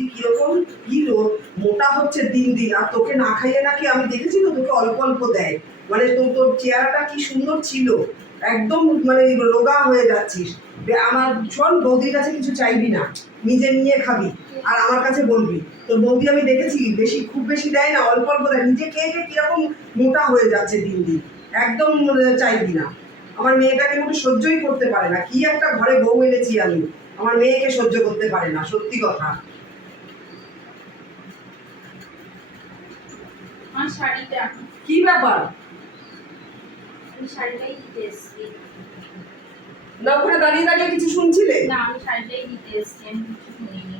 তুই কীরকম মোটা হচ্ছে দিন দিন, আর তোকে না খাইয়ে নাকি আমি দেখেছি তো তোকে অল্প অল্প দেয়। মানে তোর তোর চেহারাটা কি সুন্দর ছিল? একদম মানে রোগা হয়ে যাচ্ছিস। আমার শোন, বৌদির কাছে কিছু চাইবি না। নিজে নিয়ে খাবি, আর আমার কাছে বলবি। তোর বৌদি আমি দেখেছি, বেশি, খুব বেশি দেয় না, অল্প অল্প দেয়। নিজে খেয়ে খেয়ে কীরকম মোটা হয়ে যাচ্ছে দিন দিন। একদম চাইবি না। আমার মেয়েটাকে মোটে সহ্যই করতে পারে না। কি একটা ঘরে বউ এনেছি আমি। আমার মেয়েকে সহ্য করতে পারে না, সত্যি কথা আমার শাড়িটা। কি ব্যাপার? আমি শাড়িটাই দিতে এসেছি। না ওখানে দাঁড়িয়ে দাঁড়িয়ে কিছু শুনছিলে? না আমি শাড়িটাই দিতে এসেছি আমি কিছু শুনিনি।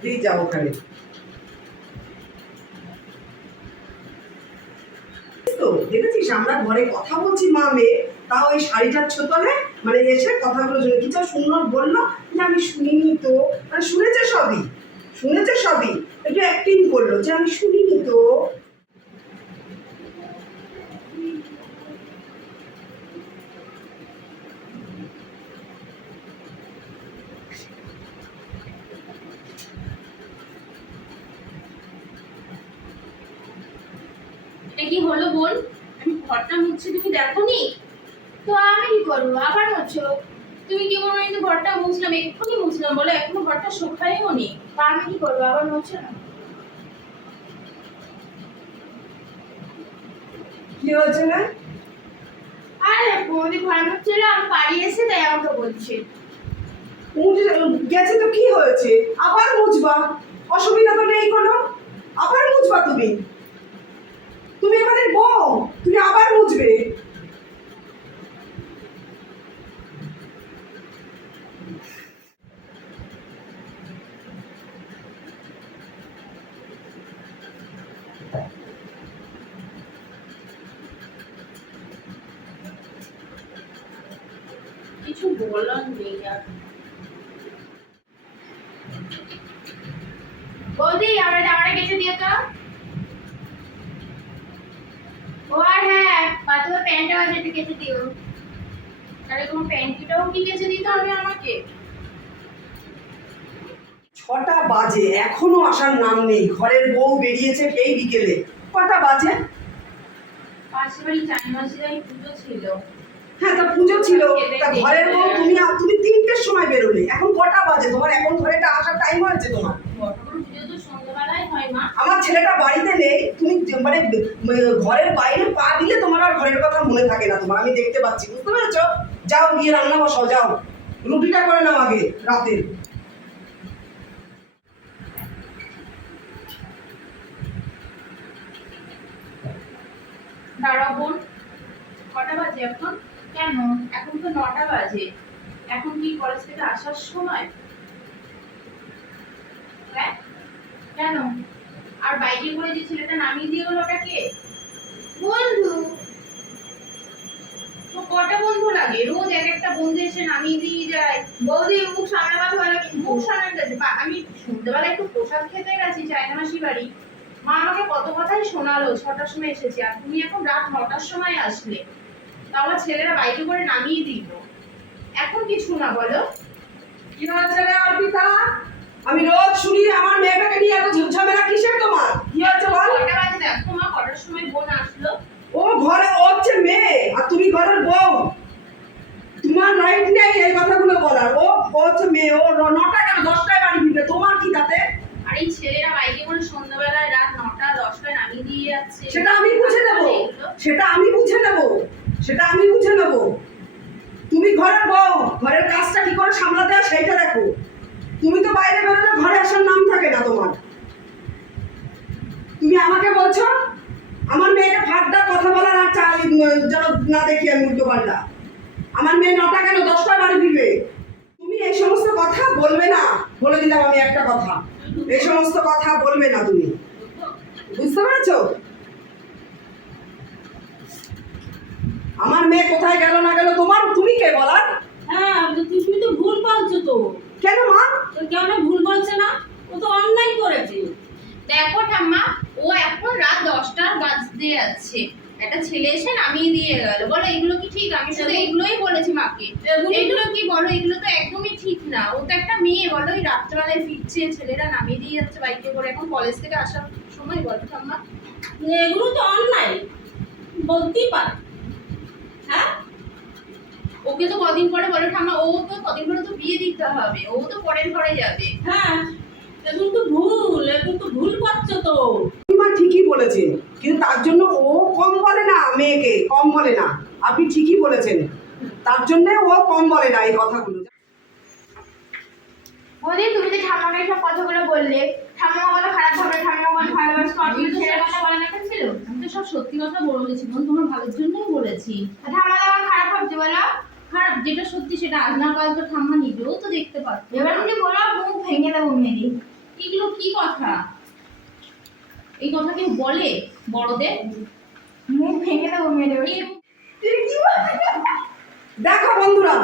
দিয়ে যাও ওখানে। তো দেখেছিস আমরা ঘরে কথা বলছি মা মেয়ে তাও ওই শাড়িটার ছোতলে মানে এসে কথাগুলো শুনে কিছু সুন্দর বলল যে আমি শুনিনি তো। মানে শুনেছে সবই। শুনেছে সবই। একটু অ্যাক্টিং করল, যে আমি শুনিনি তো। কি হলো বোন? আমি ঘরটা মুছছি তুমি দেখো নি তো আমি কি করব? আবার হচ্ছে তুমি কি বলো এই যে ঘরটা মুছলাম? এক্ষুনি মুছলাম বলে এখনও ঘরটা শুকায়ও নি। তা আমি কি করব আবার হচ্ছে না? কি হয়েছে না? আরে বৌদি ঘর হচ্ছিল আমি বাড়ি এসে তাই আমাকে বলছে। মুছ- গেছে তো কি হয়েছে? আবার মুছবা? অসুবিধা তো নেই কোনো। আবার মুছবা তুমি? তুমি আমাদের বউ তুমি আবার মুছবে। বৌদি আমরা জামাটা দিও। তো ও আর হ্যাঁ পাতলা প্যান্টটা আছে একটু দিও। তাহলে তোমার প্যান্টিটাও কি দিতে হবে আমাকে? ছটা বাজে এখনও আসার নাম নেই। ঘরের বউ বেরিয়েছে এই বিকেলে। কটা বাজে? পাশের বাড়ি চার মাসিরাই পুজো ছিল। হ্যাঁ তা পুজো ছিল তা ঘরের বউ তুমি তুমি তিনটের সময় বেরোলে এখন কটা বাজে তোমার? এখন ঘরে আসার টাইম হয়েছে তোমার? আমার ছেলেটা বাড়িতে নেই তুমি মানে ঘরের বাইরে পা দিলে তোমার আর ঘরের কথা মনে থাকে না তোমার আমি দেখতে পাচ্ছি বুঝতে পেরেছ? যাও গিয়ে রান্না বসাও যাও। রুটিটা করে নাও আগে রাতের। দাঁড়াও বোন কটা বাজে এখন? কেন? এখন তো নটা বাজে। এখন কি কলেজ থেকে আসার সময়? হ্যাঁ? কেন? আর বাইকে করে যে ছেলেটা নামিয়ে দিয়ে গেলো ওটা কে বন্ধু! তো কটা বন্ধু লাগে? রোজ এক একটা বন্ধু এসে নামিয়ে দিয়ে যায়। বৌদি, মুখ সামনে কথা বলো মুখ সামনে গেছে আমি সন্ধ্যেবেলা একটু প্রসাদ খেতে গেছি চায়নামাসি বাড়ি। মা আমাকে কত কথাই শোনালো, ছটার সময় এসেছি। আর তুমি এখন রাত নটার সময় আসলে। তা আমার ছেলেরা বাইকে করে নামিয়ে দিল। এখন কি শোনা বলো। কি হয়েছে রে অর্পিতা? আমি রোজ শুনি আমার মেয়েটাকে নিয়ে এত ঝামেলা কিসের তোমার? কি হয়েছে বল? কটা বাজে দেখো মা কটার সময় বোন আসলো? ও ঘরে ও হচ্ছে মেয়ে আর তুমি ঘরের বউ। তোমার রাইট নেই এই কথাগুলো বলার। ও ও হচ্ছে মেয়ে ও ন- নটা কেন? দশটায় বাড়ি ফিরবে। তোমার কি তাতে? আর এই ছেলেরা বাইকে করে সন্ধ্যাবেলায় রাত নটা দশটায় নামিয়ে দিয়ে যাচ্ছে। সেটা আমি বুঝে নেব? সেটা আমি বুঝে নেব। সেটা আমি বুঝে নেব। তুমি ঘরের বউ, ঘরের কাজটা কি করে সামলাতে হয় সেইটা দেখো। তুমি তো বাইরে বেরোলে ঘরে আসার নাম থাকে না তোমার। তুমি আমাকে বলছো, আমার মেয়েকে ফাঁকটা কথা বলার আর চাল, যেন না দেখি আমি উল্টো পাল্টা। আমার মেয়ে নটা কেন? দশটা বাড়ি ফিরবে। তুমি এই সমস্ত কথা বলবে না। বলে দিলাম আমি একটা কথা। এই সমস্ত কথা বলবে না তুমি। বুঝতে পেরেছ? আমার মেয়ে কোথায় গেল না গেল তোমার? তুমি কে বলার? হ্যাঁ তুমি তো ভুল বলছো তো। কেন মা? কেন ভুল বলছে না? ও তো অন্যায় করেছে। দেখো ঠাম্মা ও এখন রাত দশটার বাজতে যাচ্ছে। একটা ছেলে এসে নামিয়ে দিয়ে গেল। বলো এগুলো কি ঠিক? আমি শুধু এগুলোই বলেছি মাকে। এগুলো- এগুলো কি বলো? এগুলো তো একদমই ঠিক না। ও তো একটা মেয়ে বলো ওই রাত্রেবেলায় ফিরছে ছেলেরা নামিয়ে দিয়ে যাচ্ছে বাইকে করে। এখন কলেজ থেকে আসার সময় বলো ঠাম্মা। এগুলো তো অনলাইন বলতেই পারে। হ্যাঁ? ওকে তো কদিন পরে বলে ঠাম্মা ও তো কদিন পরে তো বিয়ে দিতে হবে ও তো পরের ঘরে যাবে। হ্যাঁ এখন তো ভুল এখন তো ভুল করছ তো। মা ঠিকই বলেছেন কিন্তু তার জন্য ও কম বলে না মেয়েকে কম বলে না। আপনি ঠিকই বলেছেন তার জন্য ও কম বলে না এই কথাগুলো। বৌদি তুমি যে ঠাম্মাকে সব কথাগুলো বললে। ঠাম্মা কথা খারাপ হবে ঠাম্মা কথা ভালোবাসতো আপনি তো ছেলের কথা বলে না ছিল। আমি তো সব সত্যি কথা বলেছি বোন তোমার ভালোর জন্যই বলেছি। ঠাম্মা আমার খারাপ ভাবছে বলো। খারাপ যেটা সত্যি সেটা আজ না কাল তো ঠাম্মা নিজেও তো দেখতে পারতো। এবার যদি বলো মুখ ভেঙে দেবো মেরি এগুলো কি কথা? এই কথা কেউ বলে বড়দের? মুখ ভেঙে দেবো মেরে দেখো বন্ধুরা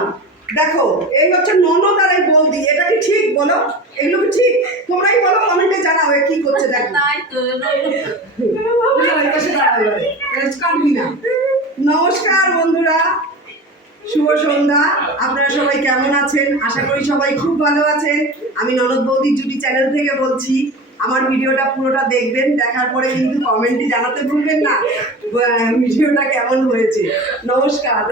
দেখো এই হচ্ছে ননদ আর এই বৌদি এটা কি ঠিক বলো? এগুলো কি ঠিক? তোমরাই বলো কমেন্টে জানাও কি করছে দেখো। তাই তো। নমস্কার বন্ধুরা শুভ সন্ধ্যা। আপনারা সবাই কেমন আছেন? আশা করি সবাই খুব ভালো আছেন। আমি ননদ বৌদি জুটি চ্যানেল থেকে বলছি আমার ভিডিওটা পুরোটা দেখবেন দেখার পরে কিন্তু কমেন্টে জানাতে ভুলবেন না। ভিডিওটা কেমন হয়েছে? নমস্কার।